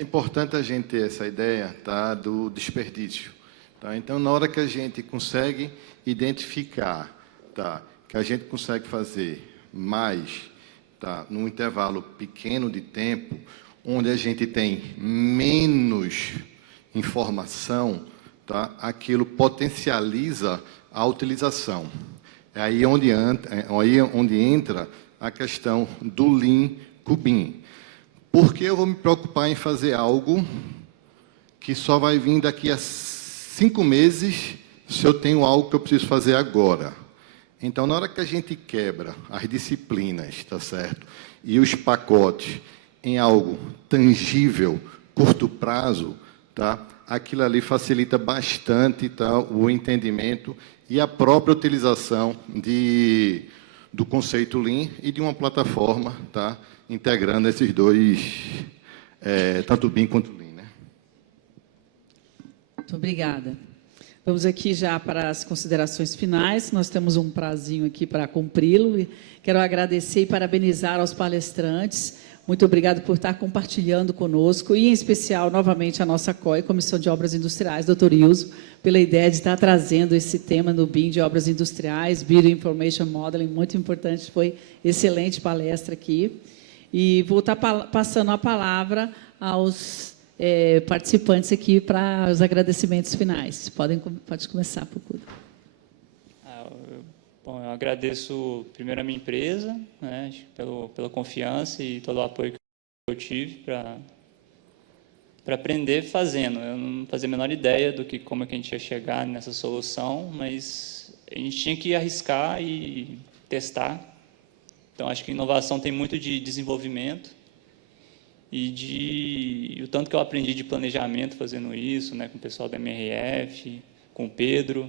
importante a gente ter essa ideia, tá, do desperdício. Tá? Então, na hora que a gente consegue identificar, tá, que a gente consegue fazer mais, tá, num intervalo pequeno de tempo, onde a gente tem menos informação, tá, aquilo potencializa a utilização. É aí onde entra a questão do Lean com o BIM. Por que eu vou me preocupar em fazer algo que só vai vir daqui a 5 meses se eu tenho algo que eu preciso fazer agora? Então, na hora que a gente quebra as disciplinas, tá certo? E os pacotes em algo tangível, curto prazo, tá? Aquilo ali facilita bastante, tá, o entendimento e a própria utilização do conceito Lean e de uma plataforma, tá, integrando esses dois, tanto o BIM quanto o Lean, né? Muito obrigada. Vamos aqui já para as considerações finais. Nós temos um prazinho aqui para cumpri-lo. Quero agradecer e parabenizar aos palestrantes. Muito obrigado por estar compartilhando conosco, e, em especial, novamente, a nossa COI, Comissão de Obras Industriais, doutor Ilso, pela ideia de estar trazendo esse tema no BIM de Obras Industriais, Building Information Modeling, muito importante, foi excelente palestra aqui. E vou estar passando a palavra aos participantes aqui para os agradecimentos finais. Pode começar, Pucuda. Bom, eu agradeço primeiro a minha empresa, né, pela confiança e todo o apoio que eu tive para aprender fazendo. Eu não fazia a menor ideia como é que a gente ia chegar nessa solução, mas a gente tinha que arriscar e testar. Então, acho que inovação tem muito de desenvolvimento e o tanto que eu aprendi de planejamento fazendo isso, né, com o pessoal da MRF, com o Pedro.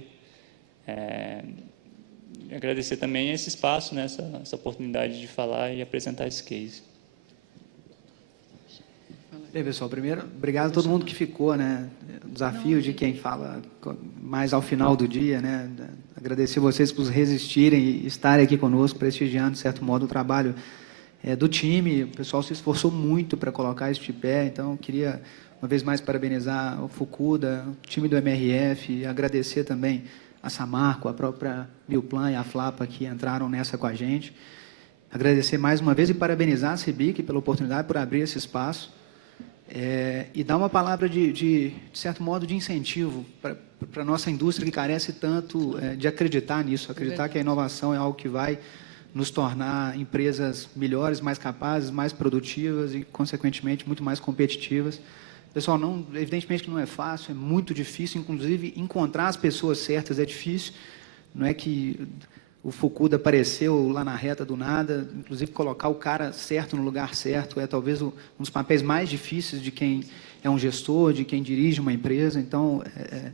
Agradecer também esse espaço, né, essa oportunidade de falar e apresentar esse case. Bem, pessoal, primeiro, obrigado a todo mundo que ficou, né? O desafio de quem fala mais ao final do dia, né? Agradecer vocês por resistirem e estarem aqui conosco, prestigiando, de certo modo, o trabalho do time. O pessoal se esforçou muito para colocar isso de pé, então, queria, uma vez mais, parabenizar o Fukuda, o time do MRF, e agradecer também a Samarco, a própria Milplan e a Flapa que entraram nessa com a gente. Agradecer mais uma vez e parabenizar a CEBIC pela oportunidade, por abrir esse espaço. E dar uma palavra de certo modo, de incentivo para a nossa indústria que carece tanto de acreditar nisso, acreditar que a inovação é algo que vai nos tornar empresas melhores, mais capazes, mais produtivas e, consequentemente, muito mais competitivas. Pessoal, evidentemente que não é fácil, é muito difícil, inclusive encontrar as pessoas certas é difícil. Não é que o Fukuda apareceu lá na reta do nada, inclusive colocar o cara certo no lugar certo é talvez um dos papéis mais difíceis de quem é um gestor, de quem dirige uma empresa. Então, é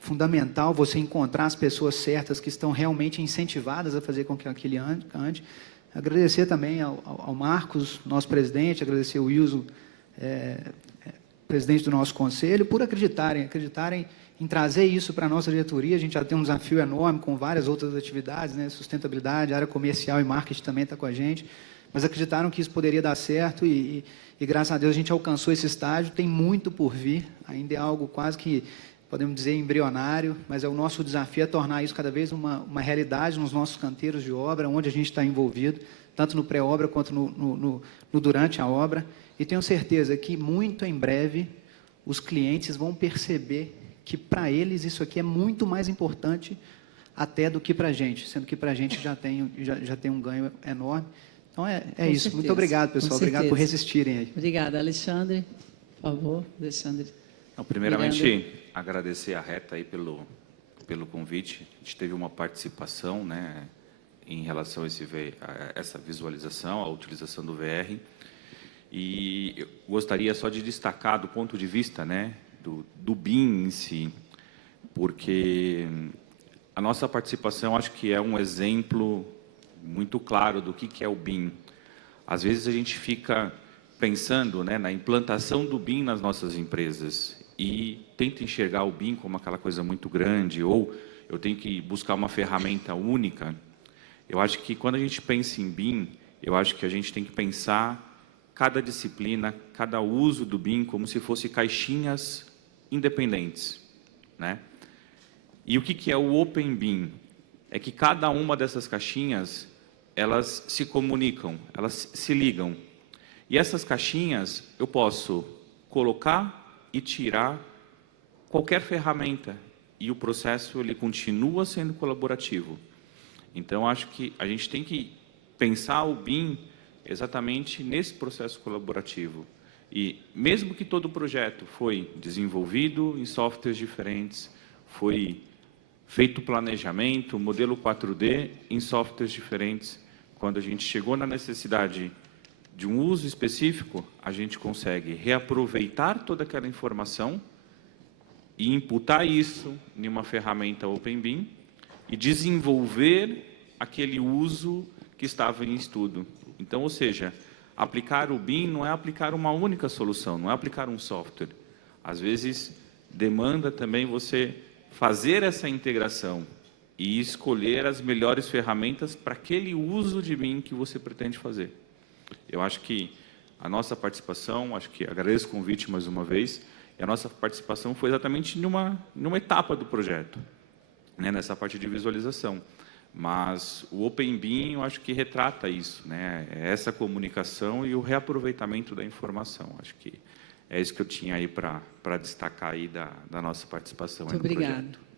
fundamental você encontrar as pessoas certas que estão realmente incentivadas a fazer com que aquele ande. Agradecer também ao Marcos, nosso presidente, agradecer ao Wilson, presidente do nosso conselho, por acreditarem em trazer isso para a nossa diretoria. A gente já tem um desafio enorme com várias outras atividades, né? Sustentabilidade, área comercial e marketing também está com a gente, mas acreditaram que isso poderia dar certo e graças a Deus a gente alcançou esse estágio. Tem muito por vir, ainda é algo quase que, podemos dizer, embrionário, mas o nosso desafio é tornar isso cada vez uma realidade nos nossos canteiros de obra, onde a gente está envolvido, tanto no pré-obra quanto no durante a obra. E tenho certeza que, muito em breve, os clientes vão perceber que, para eles, isso aqui é muito mais importante até do que para a gente, sendo que para a gente já tem um ganho enorme. Então, é isso. certeza, Muito obrigado, pessoal. Obrigado por resistirem aí. Obrigada. Alexandre, por favor. Alexandre. Não, primeiramente, agradecer a Reta aí pelo convite. A gente teve uma participação, né, em relação a essa visualização, a utilização do VR. E eu gostaria só de destacar do ponto de vista, né, do BIM em si, porque a nossa participação acho que é um exemplo muito claro do que é o BIM. Às vezes a gente fica pensando, né, na implantação do BIM nas nossas empresas e tenta enxergar o BIM como aquela coisa muito grande, ou eu tenho que buscar uma ferramenta única. Eu acho que quando a gente pensa em BIM, eu acho que a gente tem que pensar cada disciplina, cada uso do BIM como se fosse caixinhas independentes, né? E o que é o Open BIM? É que cada uma dessas caixinhas, elas se comunicam, elas se ligam. E essas caixinhas eu posso colocar e tirar qualquer ferramenta e o processo ele continua sendo colaborativo. Então acho que a gente tem que pensar o BIM exatamente nesse processo colaborativo. E mesmo que todo o projeto foi desenvolvido em softwares diferentes, foi feito planejamento, modelo 4D em softwares diferentes, quando a gente chegou na necessidade de um uso específico, a gente consegue reaproveitar toda aquela informação e imputar isso em uma ferramenta OpenBIM e desenvolver aquele uso que estava em estudo. Então, ou seja, aplicar o BIM não é aplicar uma única solução, não é aplicar um software. Às vezes, demanda também você fazer essa integração e escolher as melhores ferramentas para aquele uso de BIM que você pretende fazer. Eu acho que a nossa participação, acho que agradeço o convite mais uma vez, e a nossa participação foi exatamente numa etapa do projeto, né, nessa parte de visualização. Mas o Open BIM, eu acho que retrata isso, né, essa comunicação e o reaproveitamento da informação. Acho que é isso que eu tinha aí para destacar aí da nossa participação. Muito aí no obrigada. projeto.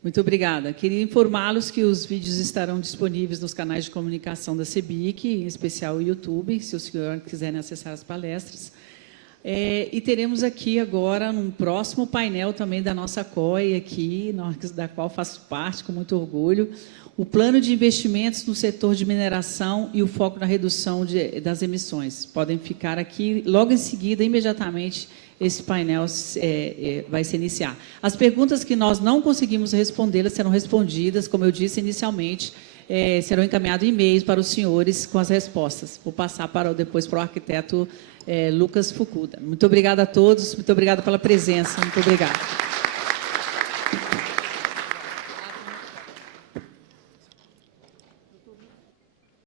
Muito obrigada. Queria informá-los que os vídeos estarão disponíveis nos canais de comunicação da CEBIC, em especial o YouTube, se os senhores quiserem acessar as palestras. E teremos aqui agora, num próximo painel também da nossa COI, aqui, da qual faço parte com muito orgulho, o plano de investimentos no setor de mineração e o foco na redução das emissões. Podem ficar aqui, logo em seguida, imediatamente, esse painel vai se iniciar. As perguntas que nós não conseguimos respondê-las serão respondidas, como eu disse inicialmente, serão encaminhados e-mails para os senhores com as respostas. Vou passar depois para o arquiteto Lucas Fukuda. Muito obrigada a todos, muito obrigada pela presença, muito obrigada.